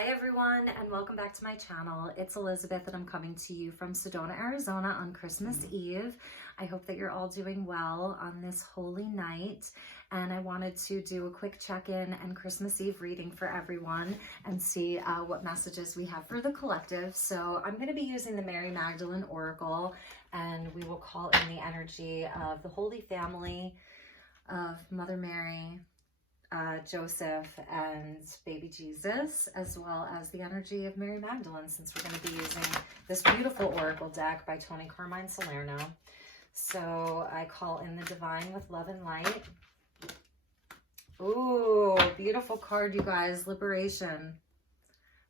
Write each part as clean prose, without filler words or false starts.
Hi everyone, and welcome back to my channel. It's Elizabeth and I'm coming to you from Sedona, Arizona on Christmas Eve. I hope that you're all doing well on this holy night, and I wanted to do a quick check-in and Christmas Eve reading for everyone and see what messages we have for the collective. So I'm going to be using the Mary Magdalene Oracle, and we will call in the energy of the Holy Family of Mother Mary, Joseph and baby Jesus, as well as the energy of Mary Magdalene, since we're going to be using this beautiful oracle deck by Tony Carmine Salerno. So I call in the divine with love and light. Ooh, beautiful card, you guys. Liberation,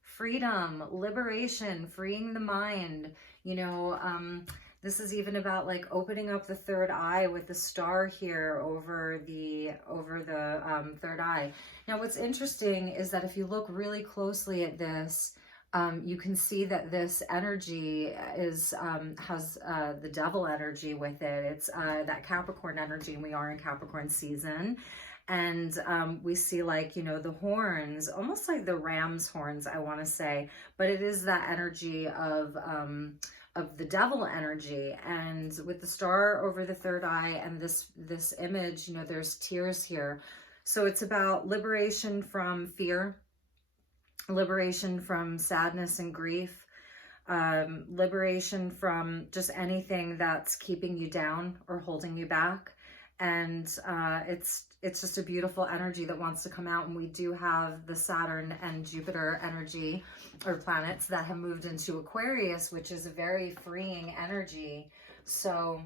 freedom, liberation, freeing the mind. You know, this is even about like opening up the third eye with the star here over the third eye. Now, what's interesting is that if you look really closely at this, you can see that this energy is has the devil energy with it. It's that Capricorn energy, and we are in Capricorn season. And we see, like, you know, the horns, almost like the ram's horns, I want to say, but it is that energy of the devil energy. And with the star over the third eye and this image, you know, there's tears here. So it's about liberation from fear, liberation from sadness and grief, liberation from just anything that's keeping you down or holding you back. And it's just a beautiful energy that wants to come out. And we do have the Saturn and Jupiter energy, or planets, that have moved into Aquarius, which is a very freeing energy. So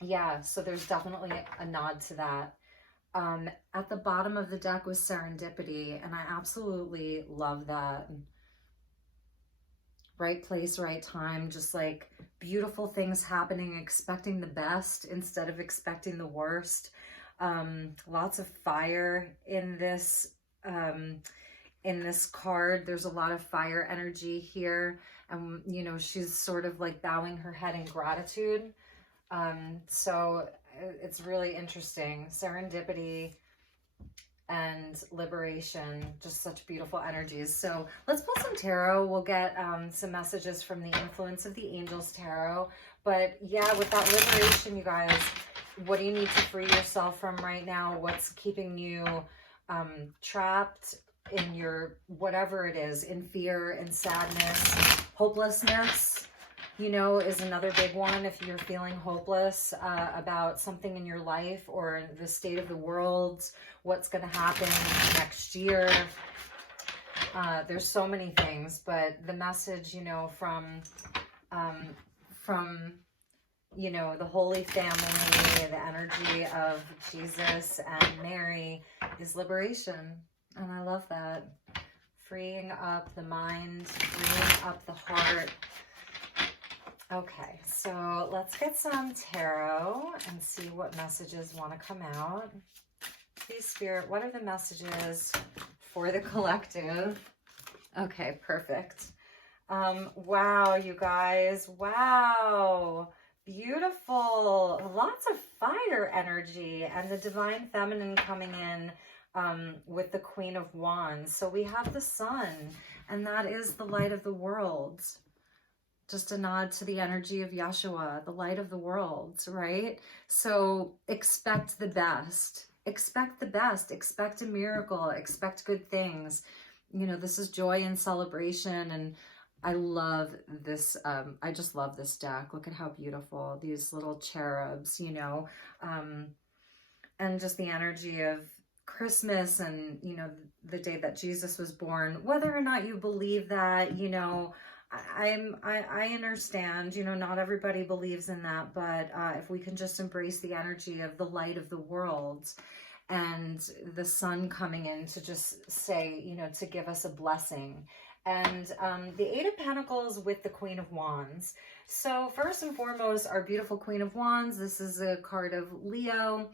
yeah, so there's definitely a nod to that. At the bottom of the deck was serendipity, and I absolutely love that. Right place, right time, just like beautiful things happening, expecting the best instead of expecting the worst. Lots of fire in this card. There's a lot of fire energy here, and you know, she's sort of like bowing her head in gratitude. So it's really interesting. Serendipity and liberation, just such beautiful energies. So let's pull some tarot. We'll get some messages from the Influence of the Angels tarot. But yeah, with that liberation, you guys, what do you need to free yourself from right now? What's keeping you trapped in your, whatever it is, in fear, in sadness, hopelessness, you know, is another big one. If you're feeling hopeless about something in your life or the state of the world, what's going to happen next year. There's so many things, but the message, you know, from you know, the Holy Family, the energy of Jesus and Mary, is liberation. And I love that. Freeing up the mind, freeing up the heart. Okay, so let's get some tarot and see what messages want to come out. Please, Spirit, what are the messages for the collective? Okay, perfect. Wow, you guys. Wow. Beautiful. Lots of fire energy, and the Divine Feminine coming in with the Queen of Wands. So we have the Sun, and that is the light of the world. Just a nod to the energy of Yeshua, the light of the world, right? So expect the best. Expect the best. Expect a miracle. Expect good things. You know, this is joy and celebration, and I love this. I just love this deck. Look at how beautiful these little cherubs, you know, and just the energy of Christmas and, you know, the day that Jesus was born. Whether or not you believe that, you know, I understand, you know, not everybody believes in that, but if we can just embrace the energy of the light of the world and the sun coming in to just say, you know, to give us a blessing. And the Eight of Pentacles with the Queen of Wands. So first and foremost, our beautiful Queen of Wands. This is a card of Leo,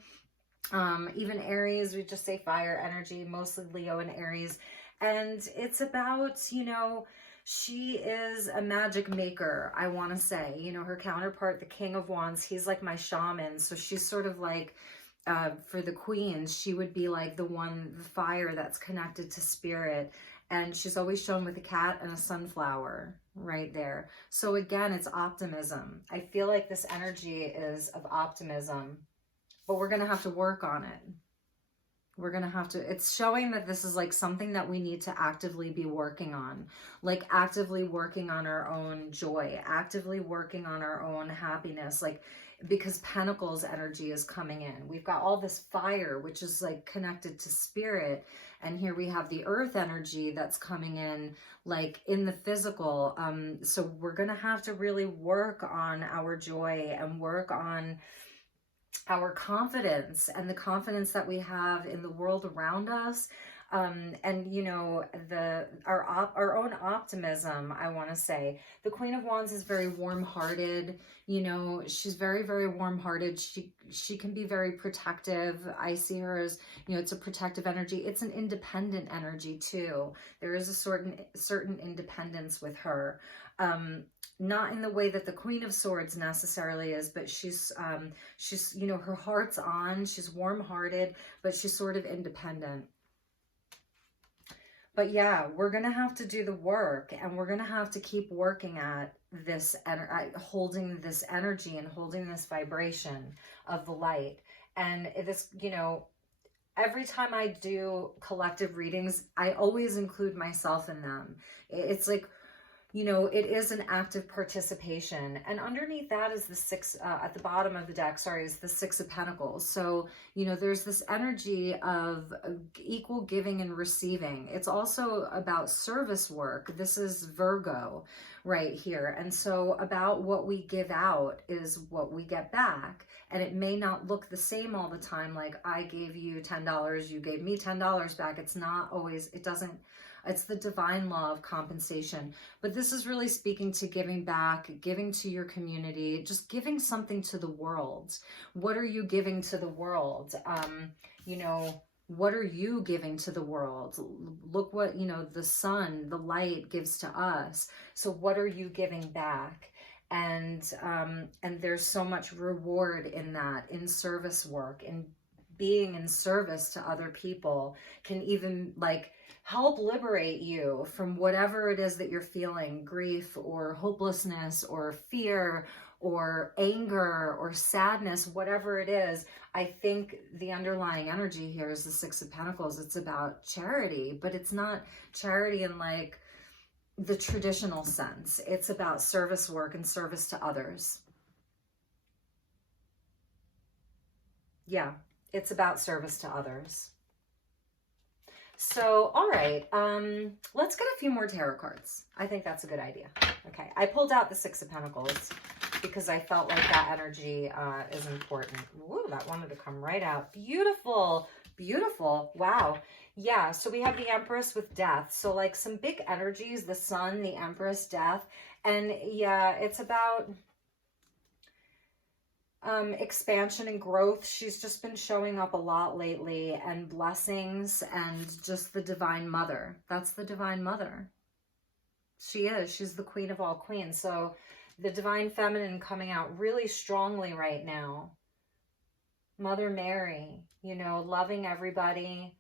even Aries. We just say fire energy, mostly Leo and Aries. And it's about, you know, she is a magic maker, I want to say. You know, her counterpart, the King of Wands, he's like my shaman. So she's sort of like, for the queens, she would be like the fire that's connected to spirit. And she's always shown with a cat and a sunflower right there. So again, it's optimism. I feel like this energy is of optimism, but we're going to have to work on it. We're going to have to, it's showing that this is like something that we need to actively be working on, like actively working on our own joy, actively working on our own happiness, like, because Pentacles energy is coming in. We've got all this fire, which is like connected to spirit. And here we have the earth energy that's coming in, like in the physical. So we're going to have to really work on our joy and work on our confidence and the confidence that we have in the world around us. And you know, our own optimism. I want to say the Queen of Wands is very warm-hearted. You know, she's very, very warm-hearted. She can be very protective. I see her as, you know, it's a protective energy. It's an independent energy too. There is a certain independence with her. Not in the way that the Queen of Swords necessarily is, but she's, you know, her heart's on. She's warm-hearted, but she's sort of independent. But yeah, we're going to have to do the work, and we're going to have to keep working at this, holding this energy and holding this vibration of the light. And this, you know, every time I do collective readings, I always include myself in them. It's like, you know, it is an active participation. And underneath that is the six, at the bottom of the deck, sorry, is the Six of Pentacles. So, you know, there's this energy of equal giving and receiving. It's also about service work. This is Virgo right here. And so about what we give out is what we get back. And it may not look the same all the time. Like I gave you $10, you gave me $10 back. It's not always, it doesn't, it's the divine law of compensation. But this is really speaking to giving back, giving to your community, just giving something to the world. What are you giving to the world? You know, what are you giving to the world? Look what, you know, the sun, the light gives to us. So what are you giving back? And there's so much reward in that, in service work, in being in service to other people can even like help liberate you from whatever it is that you're feeling, grief or hopelessness or fear or anger or sadness, whatever it is. I think the underlying energy here is the Six of Pentacles. It's about charity, but it's not charity in like the traditional sense. It's about service work and service to others. Yeah, it's about service to others. So, all right, let's get a few more tarot cards. I think that's a good idea. Okay, I pulled out the Six of Pentacles because I felt like that energy is important. Woo, that wanted to come right out. Beautiful, beautiful. Wow. Yeah, so we have the Empress with Death. So like some big energies, the Sun, the Empress, Death. And yeah, it's about expansion and growth. She's just been showing up a lot lately, and blessings and just the Divine Mother. That's the Divine Mother. She is. She's the Queen of all queens. So the Divine Feminine coming out really strongly right now. Mother Mary, you know, loving everybody.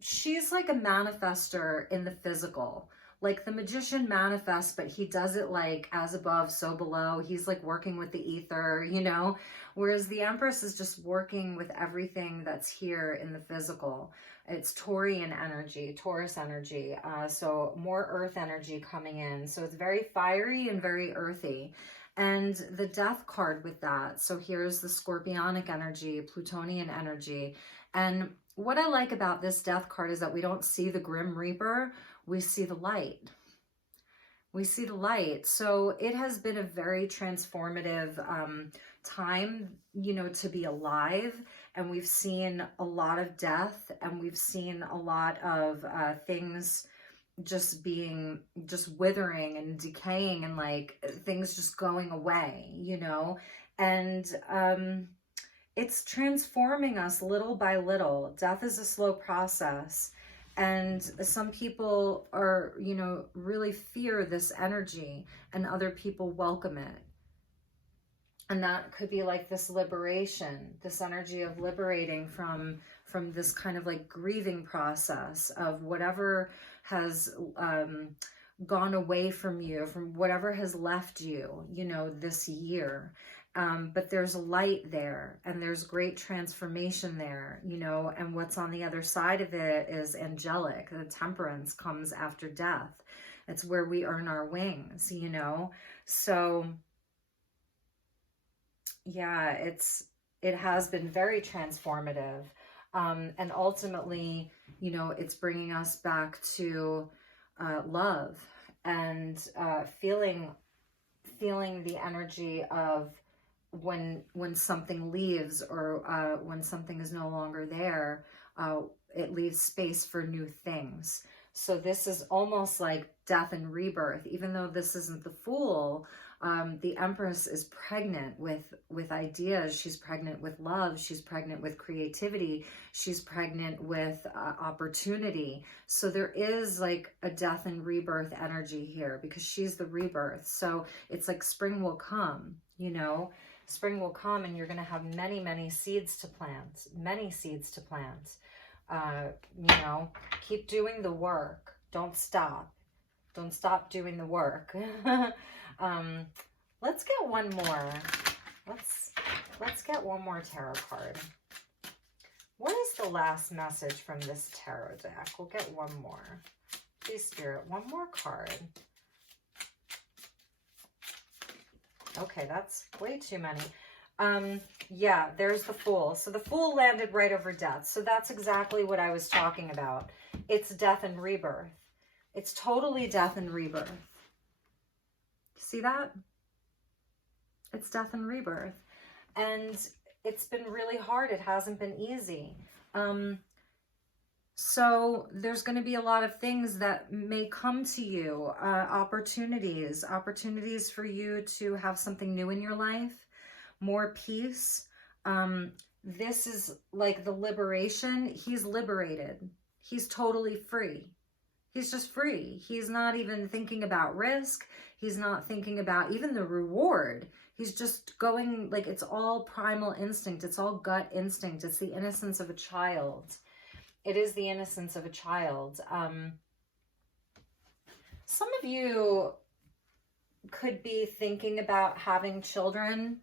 She's like a manifester in the physical. Like the magician manifests, but he does it like as above, so below. He's like working with the ether, you know, whereas the Empress is just working with everything that's here in the physical. It's Taurian energy, Taurus energy. So more earth energy coming in. So it's very fiery and very earthy. And the Death card with that. So here's the Scorpionic energy, Plutonian energy. And what I like about this Death card is that we don't see the Grim Reaper. We see the light. We see the light. So it has been a very transformative time, you know, to be alive. And we've seen a lot of death, and we've seen a lot of things just withering and decaying, and like things just going away, you know. And it's transforming us little by little. Death is a slow process. And some people are, you know, really fear this energy, and other people welcome it. And that could be like this liberation, this energy of liberating from this kind of like grieving process of whatever has gone away from you, from whatever has left you, you know, this year. But there's light there, and there's great transformation there, you know, and what's on the other side of it is angelic. The temperance comes after death. It's where we earn our wings, you know. So yeah, it has been very transformative. And ultimately, you know, it's bringing us back to love and feeling the energy of when something leaves, or when something is no longer there, it leaves space for new things. So this is almost like death and rebirth, even though this isn't the Fool. The Empress is pregnant with ideas. She's pregnant with love. She's pregnant with creativity. She's pregnant with opportunity. So there is like a death and rebirth energy here, because she's the rebirth. So it's like spring will come, you know, spring will come, and you're going to have many, many seeds to plant, you know, keep doing the work. Don't stop. Don't stop doing the work. Let's get one more. Let's get one more tarot card. What is the last message from this tarot deck? We'll get one more. Please, Spirit, one more card. Okay, that's way too many. Yeah, there's the Fool. So the Fool landed right over death. So that's exactly what I was talking about. It's death and rebirth. It's totally death and rebirth. See that? It's death and rebirth. And it's been really hard. It hasn't been easy. So there's going to be a lot of things that may come to you, opportunities for you to have something new in your life, more peace. This is like the liberation. He's liberated. He's totally free. He's just free. He's not even thinking about risk. He's not thinking about even the reward. He's just going, like, it's all primal instinct. It's all gut instinct. It's the innocence of a child. It is the innocence of a child. Some of you could be thinking about having children.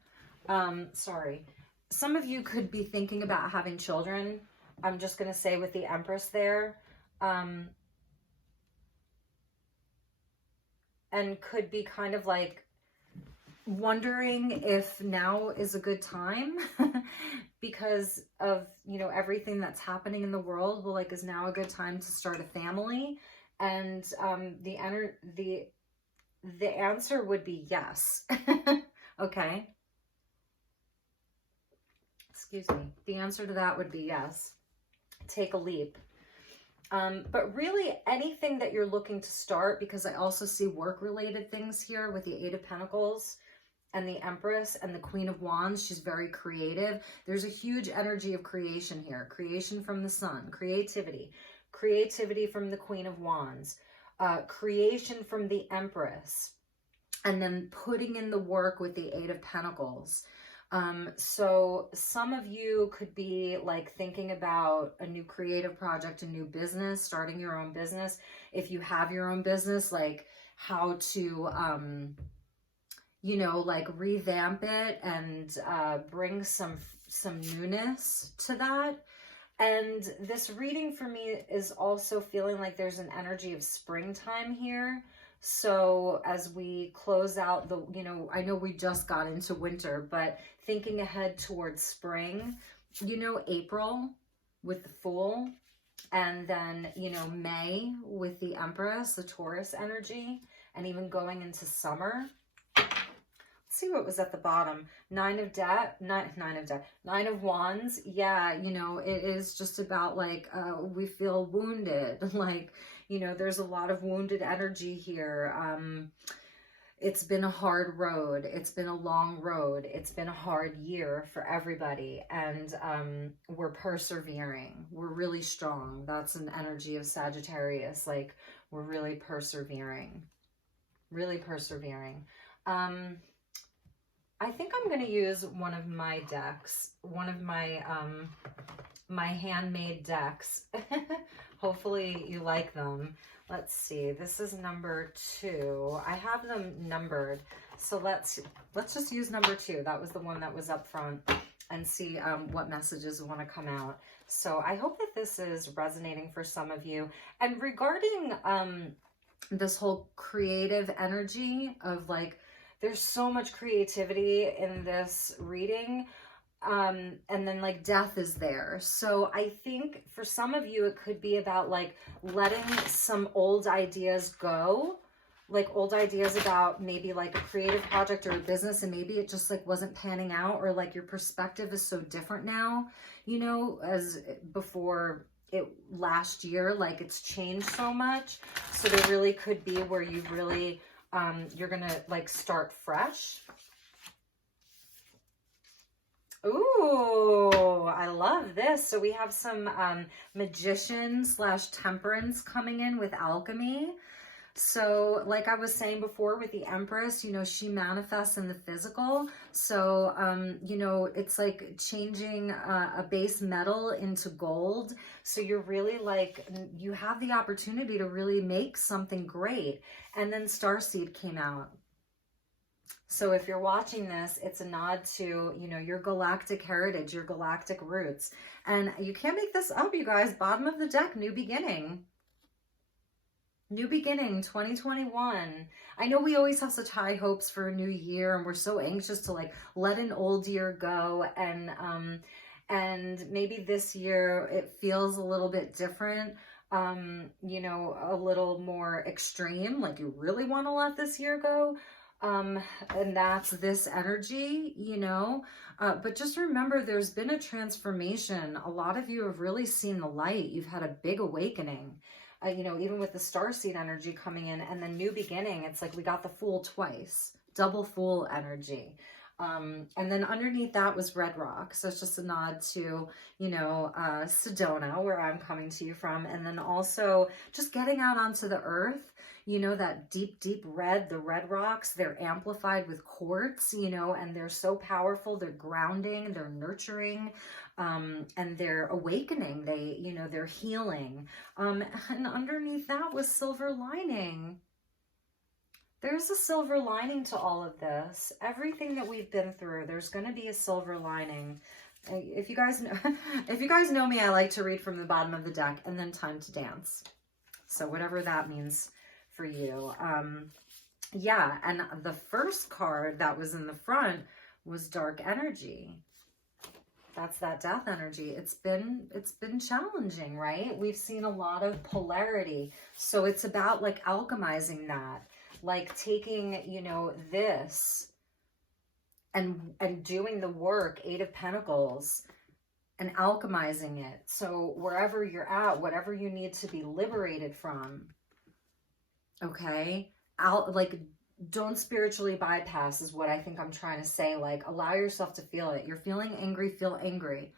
Some of you could be thinking about having children. I'm just going to say with the Empress there. And could be kind of like wondering if now is a good time because of, you know, everything that's happening in the world. Well, like, is now a good time to start a family? And the answer would be yes. Okay. Excuse me. The answer to that would be yes. Take a leap. But really anything that you're looking to start, because I also see work-related things here with the Eight of Pentacles and the Empress and the Queen of Wands. She's very creative. There's a huge energy of creation here. Creation from the Sun, creativity from the Queen of Wands, creation from the Empress, and then putting in the work with the Eight of Pentacles. So some of you could be like thinking about a new creative project, a new business, starting your own business. If you have your own business, like how to, you know, like revamp it and bring some newness to that. And this reading for me is also feeling like there's an energy of springtime here. So as we close out the, you know, I know we just got into winter, but thinking ahead towards spring, you know, April with the Fool, and then, you know, May with the Empress, the Taurus energy, and even going into summer. Let's see what was at the bottom. Nine of Wands. Yeah, you know, it is just about like, we feel wounded, like, you know, there's a lot of wounded energy here. It's been a hard road. It's been a long road. It's been a hard year for everybody. And we're persevering. We're really strong. That's an energy of Sagittarius. Like, we're really persevering. Really persevering. I think I'm going to use one of my decks, one of my my handmade decks. Hopefully you like them. Let's see. This is number 2. I have them numbered. So let's just use number 2. That was the one that was up front, and see what messages want to come out. So I hope that this is resonating for some of you. And regarding this whole creative energy of like, there's so much creativity in this reading. And then like death is there. So I think for some of you, it could be about like letting some old ideas go, like old ideas about maybe like a creative project or a business, and maybe it just like wasn't panning out, or like your perspective is so different now, you know, as before it last year, like it's changed so much. So there really could be where you really, you're going to like start fresh. Ooh, I love this. So we have some magician / temperance coming in with alchemy. So like I was saying before with the Empress, you know, she manifests in the physical. So, you know, it's like changing a base metal into gold. So you're really like, you have the opportunity to really make something great. And then Starseed came out. So if you're watching this, it's a nod to, you know, your galactic heritage, your galactic roots. And you can't make this up, you guys. Bottom of the deck, new beginning. New beginning, 2021. I know we always have such high hopes for a new year, and we're so anxious to like let an old year go. And maybe this year it feels a little bit different. You know, a little more extreme, like you really want to let this year go. And that's this energy, you know, but just remember there's been a transformation. A lot of you have really seen the light. You've had a big awakening, you know, even with the starseed energy coming in, and then new beginning. It's like we got the Fool twice, double Fool energy. And then underneath that was Red Rock. So it's just a nod to, you know, Sedona, where I'm coming to you from. And then also just getting out onto the earth. You know, that deep, deep red, the red rocks, they're amplified with quartz, you know, and they're so powerful. They're grounding, they're nurturing, and they're awakening. They, you know, they're healing. And underneath that was silver lining. There's a silver lining to all of this. Everything that we've been through, there's going to be a silver lining. If you guys know me, I like to read from the bottom of the deck and then time to dance. So whatever that means for you. Yeah, and the first card that was in the front was Dark Energy. That's that death energy. It's been challenging, right? We've seen a lot of polarity. So it's about like alchemizing that, like taking, you know, this and doing the work, 8 of Pentacles, and alchemizing it. So wherever you're at, whatever you need to be liberated from, okay, like don't spiritually bypass is what I think I'm trying to say. Like allow yourself to feel it. You're feeling angry, feel angry.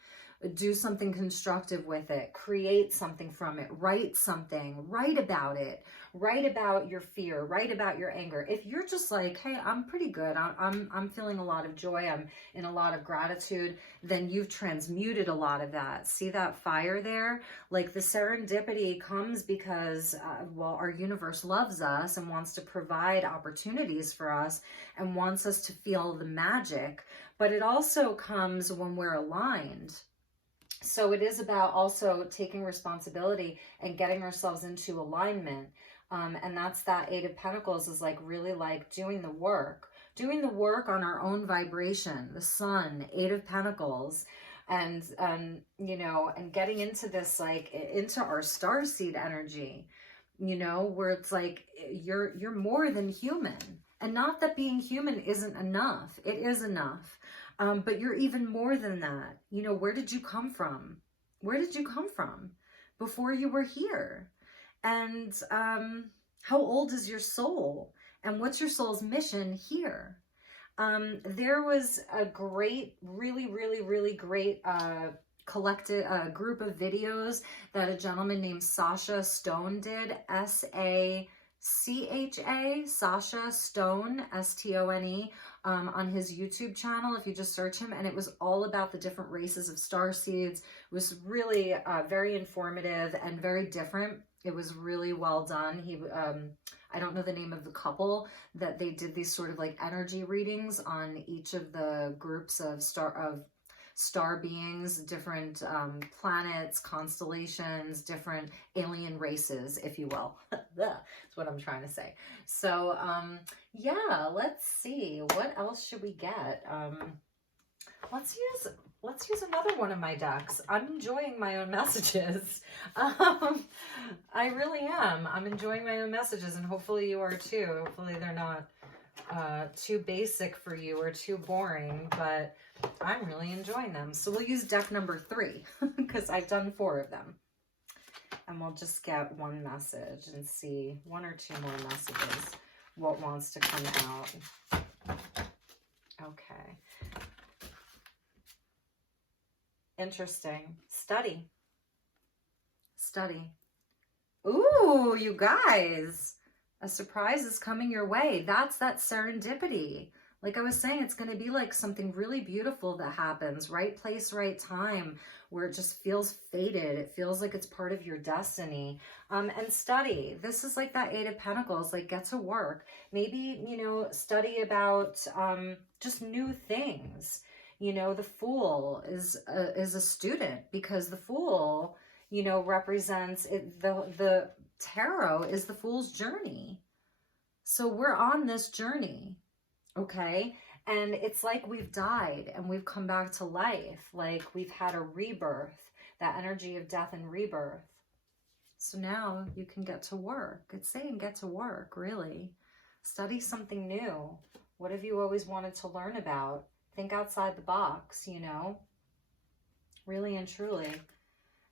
Do something constructive with it. Create something from it. Write something. Write about it. Write about your fear. Write about your anger. If you're just like, hey, I'm pretty good. I'm feeling a lot of joy. I'm in a lot of gratitude. Then you've transmuted a lot of that. See that fire there? Like the serendipity comes because, well, our universe loves us and wants to provide opportunities for us and wants us to feel the magic. But it also comes when we're aligned. So it is about also taking responsibility and getting ourselves into alignment. And that's that 8 of Pentacles is like really like doing the work on our own vibration, the sun, 8 of Pentacles, and, you know, and getting into this, like into our starseed energy, you know, where it's like, you're more than human. And not that being human isn't enough. It is enough. But you're even more than that. You know, where did you come from? Where did you come from before you were here? And how old is your soul? And what's your soul's mission here? There was a great, really, really, really great collected group of videos that a gentleman named Sasha Stone did. S-A-C-H-A, Sasha Stone, S-T-O-N-E, on his YouTube channel, if you just search him, and it was all about the different races of starseeds. It was really very informative and very different. It was really well done. I don't know the name of the couple that they did these sort of like energy readings on each of the groups of star beings, different planets, constellations, different alien races, if you will. That's what I'm trying to say. So yeah, let's see, what else should we get? Let's use another one of my decks. I'm enjoying my own messages. I really am. I'm enjoying my own messages, and hopefully you are too. Hopefully they're not too basic for you or too boring, but I'm really enjoying them. So we'll use deck number 3 because I've done 4 of them. And we'll just get one message and see 1 or 2 more messages, what wants to come out. Okay. Interesting. Study. Study. Ooh, you guys. A surprise is coming your way. That's that serendipity. Like I was saying, it's going to be like something really beautiful that happens. Right place, right time, where it just feels fated. It feels like it's part of your destiny. And study. This is like that 8 of Pentacles. Like, get to work. Maybe, you know, study about just new things. You know, the Fool is a student, because the Fool, you know, represents it. The tarot is the Fool's journey. So we're on this journey, okay? And it's like we've died and we've come back to life. Like we've had a rebirth, that energy of death and rebirth. So now you can get to work. It's saying get to work, really. Study something new. What have you always wanted to learn about? Think outside the box, you know? Really and truly.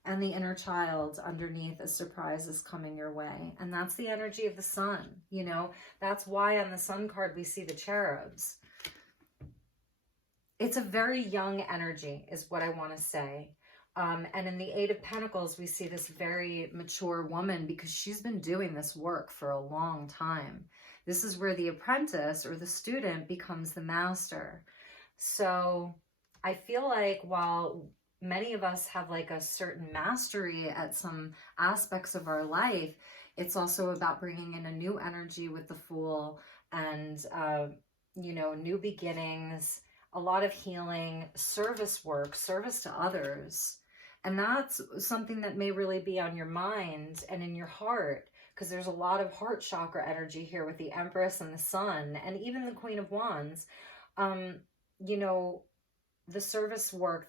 And the inner child underneath, a surprise is coming your way. And that's the energy of the sun, you know? That's why on the sun card we see the cherubs. It's a very young energy is what I want to say. And in the 8 of Pentacles, we see this very mature woman, because she's been doing this work for a long time. This is where the apprentice or the student becomes the master. So I feel like while many of us have like a certain mastery at some aspects of our life, it's also about bringing in a new energy with the Fool and, you know, new beginnings, a lot of healing, service work, service to others. And that's something that may really be on your mind and in your heart, because there's a lot of heart chakra energy here with the Empress and the Sun and even the Queen of Wands. You know, the service work,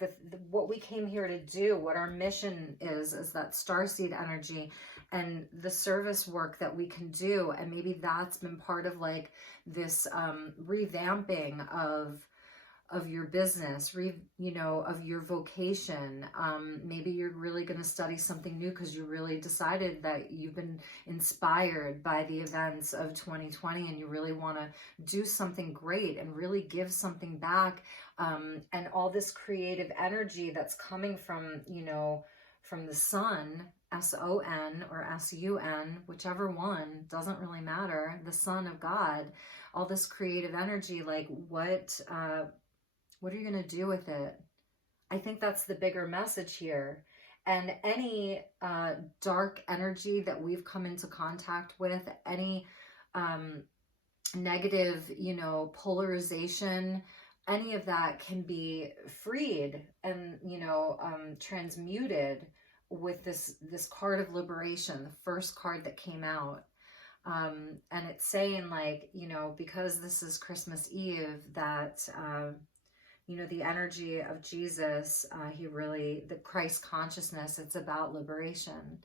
what we came here to do, what our mission is that starseed energy and the service work that we can do. And maybe that's been part of like this revamping of your business, you know, of your vocation. Maybe you're really going to study something new because you really decided that you've been inspired by the events of 2020 and you really want to do something great and really give something back. And all this creative energy that's coming from, you know, from the sun, S-O-N or S-U-N, whichever one, doesn't really matter, the Son of God, all this creative energy, like what are you going to do with it? I think that's the bigger message here. And any dark energy that we've come into contact with, any negative, you know, polarization, any of that can be freed and, you know, transmuted with this card of liberation, the first card that came out. And it's saying like, you know, because this is Christmas Eve, that, you know, the energy of Jesus, the Christ consciousness, it's about liberation.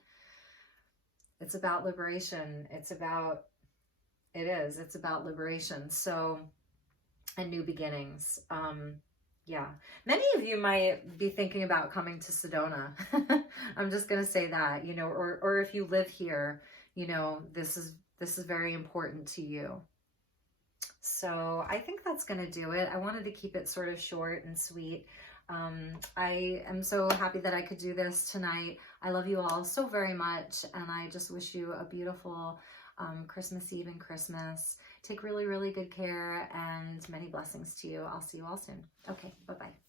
It's about liberation. It's about liberation. So, and new beginnings. Yeah. Many of you might be thinking about coming to Sedona. I'm just going to say that, you know, or if you live here, you know, this is very important to you. So I think that's going to do it. I wanted to keep it sort of short and sweet. I am so happy that I could do this tonight. I love you all so very much. And I just wish you a beautiful Christmas Eve and Christmas. Take really, really good care, and many blessings to you. I'll see you all soon. Okay, bye-bye.